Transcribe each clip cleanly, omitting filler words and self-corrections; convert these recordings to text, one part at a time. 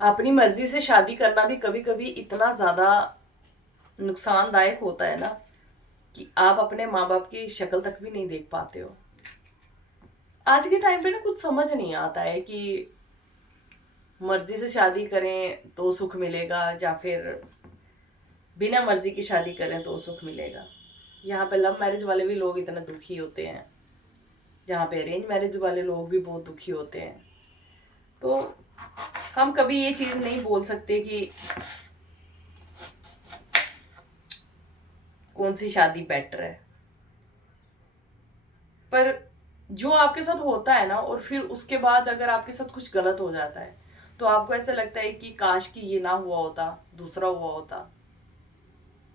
अपनी मर्जी से शादी करना भी कभी कभी इतना ज़्यादा नुकसानदायक होता है ना कि आप अपने माँ बाप की शक्ल तक भी नहीं देख पाते हो। आज के टाइम पे ना कुछ समझ नहीं आता है कि मर्जी से शादी करें तो सुख मिलेगा या फिर बिना मर्जी की शादी करें तो सुख मिलेगा। यहाँ पे लव मैरिज वाले भी लोग इतने दुखी होते हैं, यहाँ पे अरेंज मैरिज वाले लोग भी बहुत दुखी होते हैं। तो हम कभी ये चीज़ नहीं बोल सकते कि कौन सी शादी बेटर है। पर जो आपके साथ होता है ना, और फिर उसके बाद अगर आपके साथ कुछ गलत हो जाता है तो आपको ऐसा लगता है कि काश कि ये ना हुआ होता, दूसरा हुआ होता।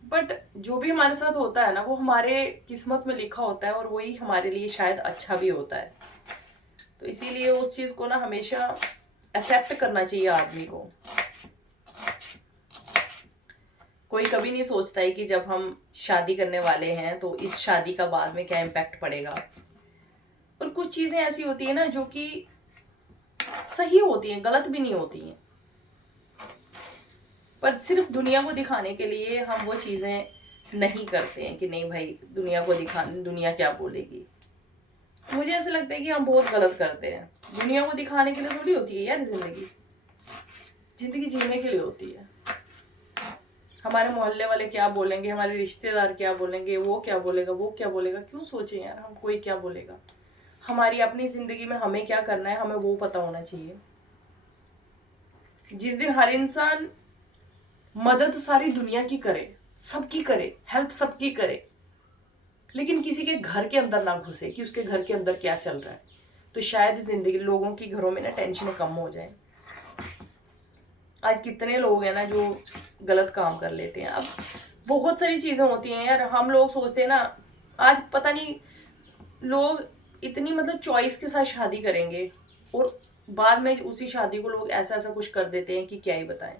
बट जो भी हमारे साथ होता है ना, वो हमारे किस्मत में लिखा होता है और वही हमारे लिए शायद अच्छा भी होता है। तो इसीलिए उस चीज़ को ना हमेशा एक्सेप्ट करना चाहिए आदमी को। कोई कभी नहीं सोचता है कि जब हम शादी करने वाले हैं तो इस शादी का बाद में क्या इम्पैक्ट पड़ेगा। और कुछ चीज़ें ऐसी होती है ना जो कि सही होती हैं, गलत भी नहीं होती हैं, पर सिर्फ दुनिया को दिखाने के लिए हम वो चीज़ें नहीं करते हैं कि नहीं भाई दुनिया को दिखा, दुनिया क्या बोलेगी। मुझे ऐसा लगता है कि हम बहुत गलत करते हैं। दुनिया को दिखाने के लिए थोड़ी होती है यार जिंदगी। जिंदगी जीने के लिए होती है। हमारे मोहल्ले वाले क्या बोलेंगे, हमारे रिश्तेदार क्या बोलेंगे, वो क्या बोलेगा, वो क्या बोलेगा, क्यों सोचें यार हम कोई क्या बोलेगा। हमारी अपनी जिंदगी में हमें क्या करना है हमें वो पता होना चाहिए। जिस दिन हर इंसान मदद सारी दुनिया की करे, सबकी करे, हेल्प सबकी करे, लेकिन किसी के घर के अंदर ना घुसे कि उसके घर के अंदर क्या चल रहा है, तो शायद जिंदगी लोगों की घरों में ना टेंशन कम हो जाए। आज कितने लोग हैं ना जो गलत काम कर लेते हैं। अब बहुत सारी चीज़ें होती हैं यार, हम लोग सोचते हैं ना, आज पता नहीं लोग इतनी मतलब चॉइस के साथ शादी करेंगे और बाद में उसी शादी को लोग ऐसा ऐसा कुछ कर देते हैं कि क्या ही बताएं।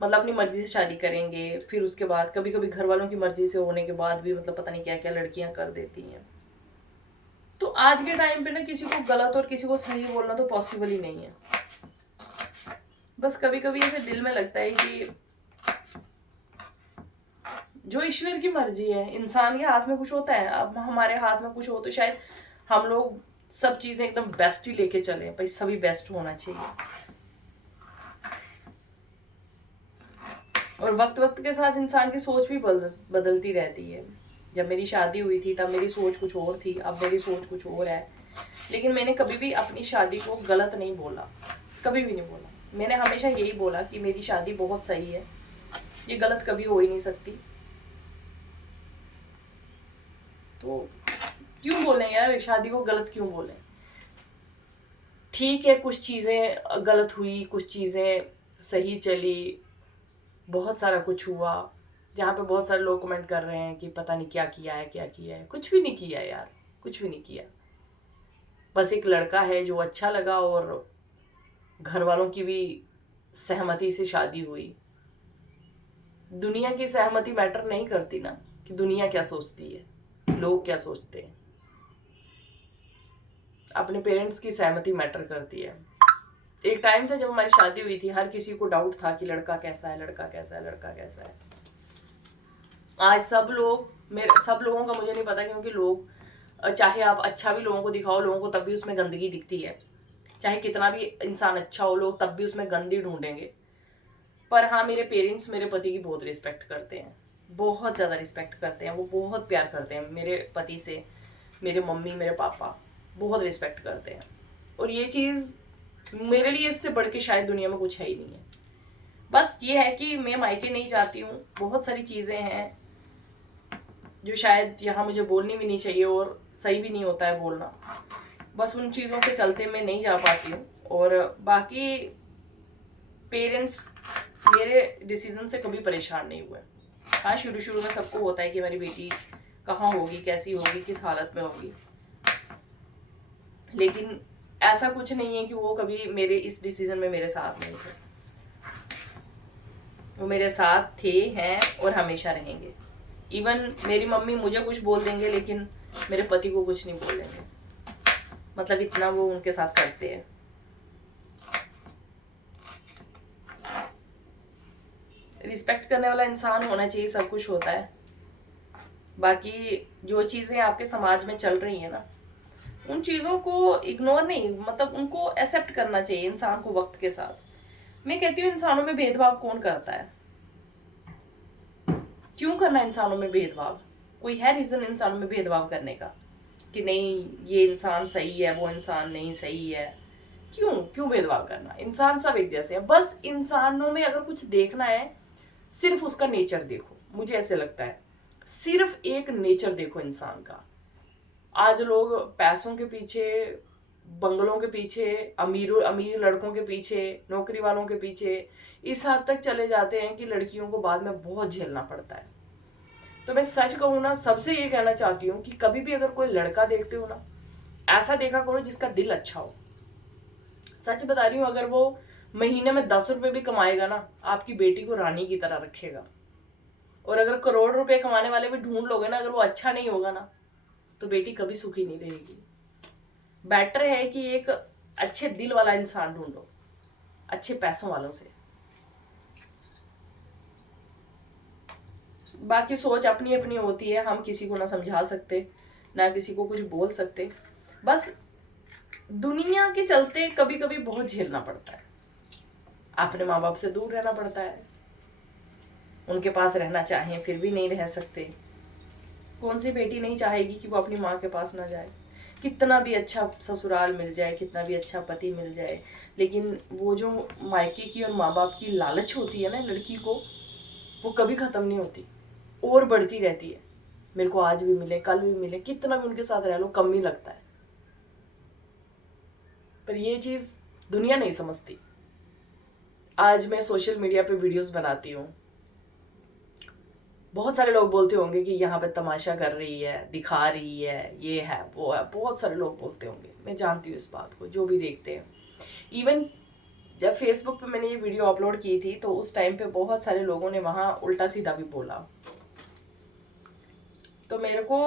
मतलब अपनी मर्जी से शादी करेंगे, फिर उसके बाद कभी कभी घर वालों की मर्जी से होने के बाद भी मतलब पता नहीं क्या क्या लड़कियां कर देती हैं। तो आज के टाइम पे ना किसी को गलत और किसी को सही बोलना तो पॉसिबल ही नहीं है। बस कभी कभी ऐसे दिल में लगता है कि जो ईश्वर की मर्जी है, इंसान के हाथ में कुछ होता है, अब हमारे हाथ में कुछ हो तो शायद हम लोग सब चीजें एकदम बेस्ट ही लेके चले, भाई सभी बेस्ट होना चाहिए। और वक्त वक्त के साथ इंसान की सोच भी बदलती रहती है। जब मेरी शादी हुई थी तब मेरी सोच कुछ और थी, अब मेरी सोच कुछ और है। लेकिन मैंने कभी भी अपनी शादी को गलत नहीं बोला, कभी भी नहीं बोला। मैंने हमेशा यही बोला कि मेरी शादी बहुत सही है, ये गलत कभी हो ही नहीं सकती। तो क्यों बोलें यार, शादी को गलत क्यों बोलें। ठीक है कुछ चीज़ें गलत हुई, कुछ चीज़ें सही चली, बहुत सारा कुछ हुआ जहाँ पे बहुत सारे लोग कमेंट कर रहे हैं कि पता नहीं क्या किया है, क्या किया है। कुछ भी नहीं किया यार, कुछ भी नहीं किया। बस एक लड़का है जो अच्छा लगा और घर वालों की भी सहमति से शादी हुई। दुनिया की सहमति मैटर नहीं करती ना, कि दुनिया क्या सोचती है, लोग क्या सोचते हैं। अपने पेरेंट्स की सहमति मैटर करती है। एक टाइम था जब हमारी शादी हुई थी, हर किसी को डाउट था कि लड़का कैसा है, लड़का कैसा है, लड़का कैसा है। आज सब लोग, मेरे सब लोगों का मुझे नहीं पता, क्योंकि लोग चाहे आप अच्छा भी लोगों को दिखाओ, लोगों को तब भी उसमें गंदगी दिखती है। चाहे कितना भी इंसान अच्छा हो, लोग तब भी उसमें गंदी ढूंढेंगे। पर हाँ, मेरे पेरेंट्स मेरे पति की बहुत रिस्पेक्ट करते हैं, बहुत ज़्यादा रिस्पेक्ट करते हैं। वो बहुत प्यार करते हैं मेरे पति से। मेरे मम्मी मेरे पापा बहुत रिस्पेक्ट करते हैं। और ये चीज़ मेरे लिए इससे बढ़ के शायद दुनिया में कुछ है ही नहीं है। बस ये है कि मैं मायके नहीं जाती हूँ। बहुत सारी चीज़ें हैं जो शायद यहाँ मुझे बोलनी भी नहीं चाहिए और सही भी नहीं होता है बोलना। बस उन चीज़ों के चलते मैं नहीं जा पाती हूँ। और बाकी पेरेंट्स मेरे डिसीजन से कभी परेशान नहीं हुए। हाँ, शुरू शुरू में सबको होता है कि हमारी बेटी कहाँ होगी, कैसी होगी, किस हालत में होगी, लेकिन ऐसा कुछ नहीं है कि वो कभी मेरे इस डिसीजन में मेरे साथ नहीं थे। वो मेरे साथ थे, हैं और हमेशा रहेंगे। इवन मेरी मम्मी मुझे कुछ बोल देंगे लेकिन मेरे पति को कुछ नहीं बोलेंगे। मतलब इतना वो उनके साथ करते हैं। रिस्पेक्ट करने वाला इंसान होना चाहिए, सब कुछ होता है। बाकी जो चीज़ें आपके समाज में चल रही हैं ना, उन चीज़ों को इग्नोर नहीं, मतलब उनको एक्सेप्ट करना चाहिए इंसान को वक्त के साथ। मैं कहती हूँ इंसानों में भेदभाव कौन करता है? क्यों करना है इंसानों में भेदभाव? कोई है रीज़न इंसानों में भेदभाव करने का कि नहीं ये इंसान सही है वो इंसान नहीं सही है? क्यों क्यों भेदभाव करना? इंसान सब एक जैसे हैं। बस इंसानों में अगर कुछ देखना है, सिर्फ उसका नेचर देखो। मुझे ऐसे लगता है सिर्फ एक नेचर देखो इंसान का। आज लोग पैसों के पीछे, बंगलों के पीछे, अमीर अमीर लड़कों के पीछे, नौकरी वालों के पीछे इस हद तक चले जाते हैं कि लड़कियों को बाद में बहुत झेलना पड़ता है। तो मैं सच कहूँ ना, सबसे ये कहना चाहती हूँ कि कभी भी अगर कोई लड़का देखते हो ना, ऐसा देखा करो जिसका दिल अच्छा हो। सच बता रही हूँ, अगर वो महीने में 10 रुपए भी कमाएगा ना, आपकी बेटी को रानी की तरह रखेगा। और अगर करोड़ रुपए कमाने वाले भी ढूंढ लोगे ना, अगर वो अच्छा नहीं होगा ना, तो बेटी कभी सुखी नहीं रहेगी। बेटर है कि एक अच्छे दिल वाला इंसान ढूंढो, अच्छे पैसों वालों से। बाकी सोच अपनी अपनी होती है, हम किसी को ना समझा सकते ना किसी को कुछ बोल सकते। बस दुनिया के चलते कभी कभी बहुत झेलना पड़ता है, अपने माँ बाप से दूर रहना पड़ता है, उनके पास रहना चाहें फिर भी नहीं रह सकते। कौन सी बेटी नहीं चाहेगी कि वो अपनी माँ के पास ना जाए? कितना भी अच्छा ससुराल मिल जाए, कितना भी अच्छा पति मिल जाए, लेकिन वो जो मायके की और माँ बाप की लालच होती है ना लड़की को, वो कभी ख़त्म नहीं होती और बढ़ती रहती है। मेरे को आज भी मिले, कल भी मिले, कितना भी उनके साथ रह लो कम ही लगता है। पर ये चीज़ दुनिया नहीं समझती। आज मैं सोशल मीडिया पे वीडियोस बनाती हूँ, बहुत सारे लोग बोलते होंगे कि यहाँ पे तमाशा कर रही है, दिखा रही है, ये है वो है, बहुत सारे लोग बोलते होंगे। मैं जानती हूँ इस बात को, जो भी देखते हैं। इवन जब फेसबुक पे मैंने ये वीडियो अपलोड की थी तो उस टाइम पे बहुत सारे लोगों ने वहाँ उल्टा सीधा भी बोला। तो मेरे को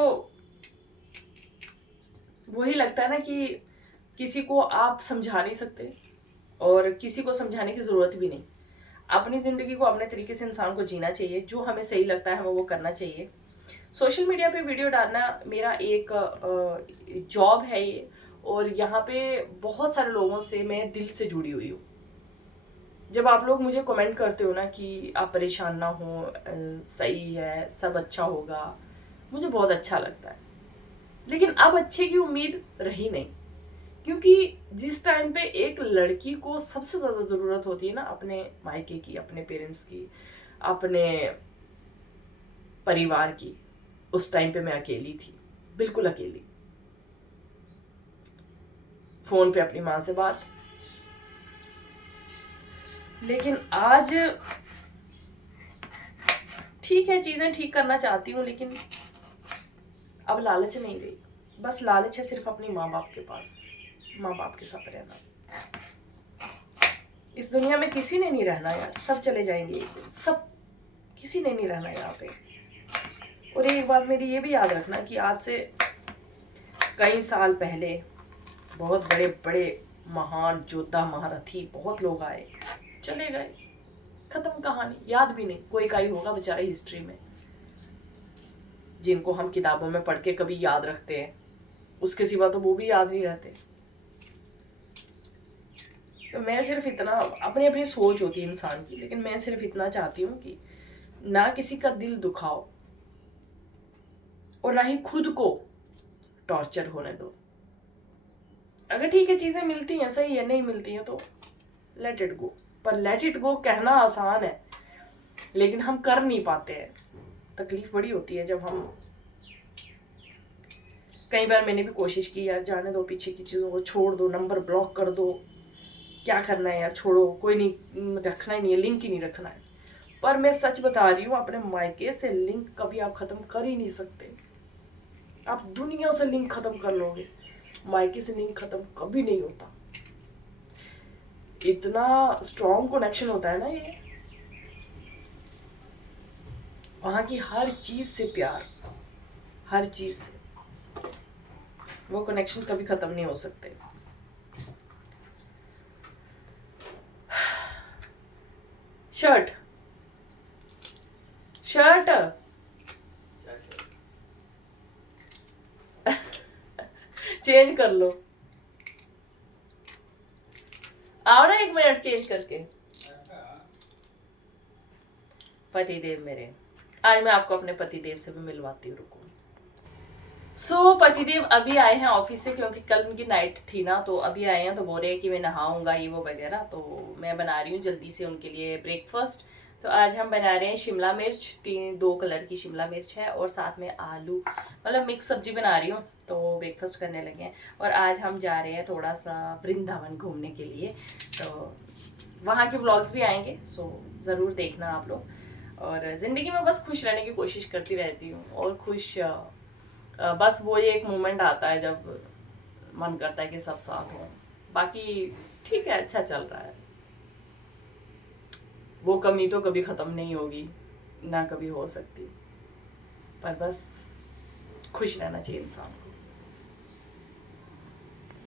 वही लगता है ना कि किसी को आप समझा नहीं सकते और किसी को समझाने की ज़रूरत भी नहीं। अपनी ज़िंदगी को अपने तरीके से इंसान को जीना चाहिए, जो हमें सही लगता है हमें वो करना चाहिए। सोशल मीडिया पे वीडियो डालना मेरा एक जॉब है ये, और यहाँ पे बहुत सारे लोगों से मैं दिल से जुड़ी हुई हूँ। जब आप लोग मुझे कमेंट करते हो ना कि आप परेशान ना हो, सही है, सब अच्छा होगा, मुझे बहुत अच्छा लगता है। लेकिन अब अच्छे की उम्मीद रही नहीं, क्योंकि जिस टाइम पे एक लड़की को सबसे ज़्यादा ज़रूरत होती है ना अपने मायके की, अपने पेरेंट्स की, अपने परिवार की, उस टाइम पे मैं अकेली थी, बिल्कुल अकेली। फ़ोन पे अपनी माँ से बात। लेकिन आज ठीक है, चीज़ें ठीक करना चाहती हूँ, लेकिन अब लालच नहीं रही। बस लालच है सिर्फ अपनी माँ बाप के पास, माँ बाप के साथ रहना। इस दुनिया में किसी ने नहीं रहना यार, सब चले जाएंगे, सब, किसी ने नहीं रहना यहाँ पे। और एक बात मेरी ये भी याद रखना कि आज से कई साल पहले बहुत बड़े बड़े महान योद्धा महारथी बहुत लोग आए, चले गए, खत्म कहानी, याद भी नहीं। कोई का ही होगा बेचारे हिस्ट्री में, जिनको हम किताबों में पढ़ के कभी याद रखते हैं, उसके सिवा तो वो भी याद नहीं रहते। तो मैं सिर्फ इतना, अपनी अपनी सोच होती है इंसान की, लेकिन मैं सिर्फ इतना चाहती हूँ कि ना किसी का दिल दुखाओ और ना ही खुद को टॉर्चर होने दो। अगर ठीक है चीज़ें मिलती हैं सही है, नहीं मिलती हैं तो लेट इट गो। पर लेट इट गो कहना आसान है, लेकिन हम कर नहीं पाते हैं। तकलीफ बड़ी होती है जब हम, कई बार मैंने भी कोशिश की यार जाने दो, पीछे की चीज़ों को छोड़ दो, नंबर ब्लॉक कर दो, क्या करना है यार, छोड़ो, कोई नहीं रखना ही नहीं है, लिंक ही नहीं रखना है। पर मैं सच बता रही हूँ, अपने मायके से लिंक कभी आप ख़त्म कर ही नहीं सकते। आप दुनिया से लिंक ख़त्म कर लोगे, मायके से लिंक ख़त्म कभी नहीं होता। इतना स्ट्रॉन्ग कनेक्शन होता है ना ये, वहाँ की हर चीज़ से प्यार, हर चीज़ से, वो कनेक्शन कभी ख़त्म नहीं हो सकते। शर्ट शर्ट चेंज कर लो, आओ ना 1 मिनट चेंज करके। पतिदेव मेरे, आज मैं आपको अपने पतिदेव से भी मिलवाती हूँ, रुको। पतिदेव अभी आए हैं ऑफिस से, क्योंकि कल उनकी नाइट थी ना, तो अभी आए हैं, तो बोल रहे हैं कि मैं नहाऊंगा ये वो वगैरह, तो मैं बना रही हूँ जल्दी से उनके लिए ब्रेकफास्ट। तो आज हम बना रहे हैं शिमला मिर्च, 2 कलर की शिमला मिर्च है, और साथ में आलू, मतलब मिक्स सब्जी बना रही हूँ, तो ब्रेकफास्ट करने लगे हैं। और आज हम जा रहे हैं थोड़ा सा वृंदावन घूमने के लिए, तो वहाँ के व्लॉग्स भी आएंगे, सो ज़रूर देखना आप लोग। और ज़िंदगी में बस खुश रहने की कोशिश करती रहती हूँ, और बस वो ये एक मोमेंट आता है जब मन करता है कि सब साथ हो, बाकी ठीक है, अच्छा चल रहा है। वो कमी तो कभी ख़त्म नहीं होगी ना, कभी हो सकती, पर बस खुश रहना चाहिए इंसान को।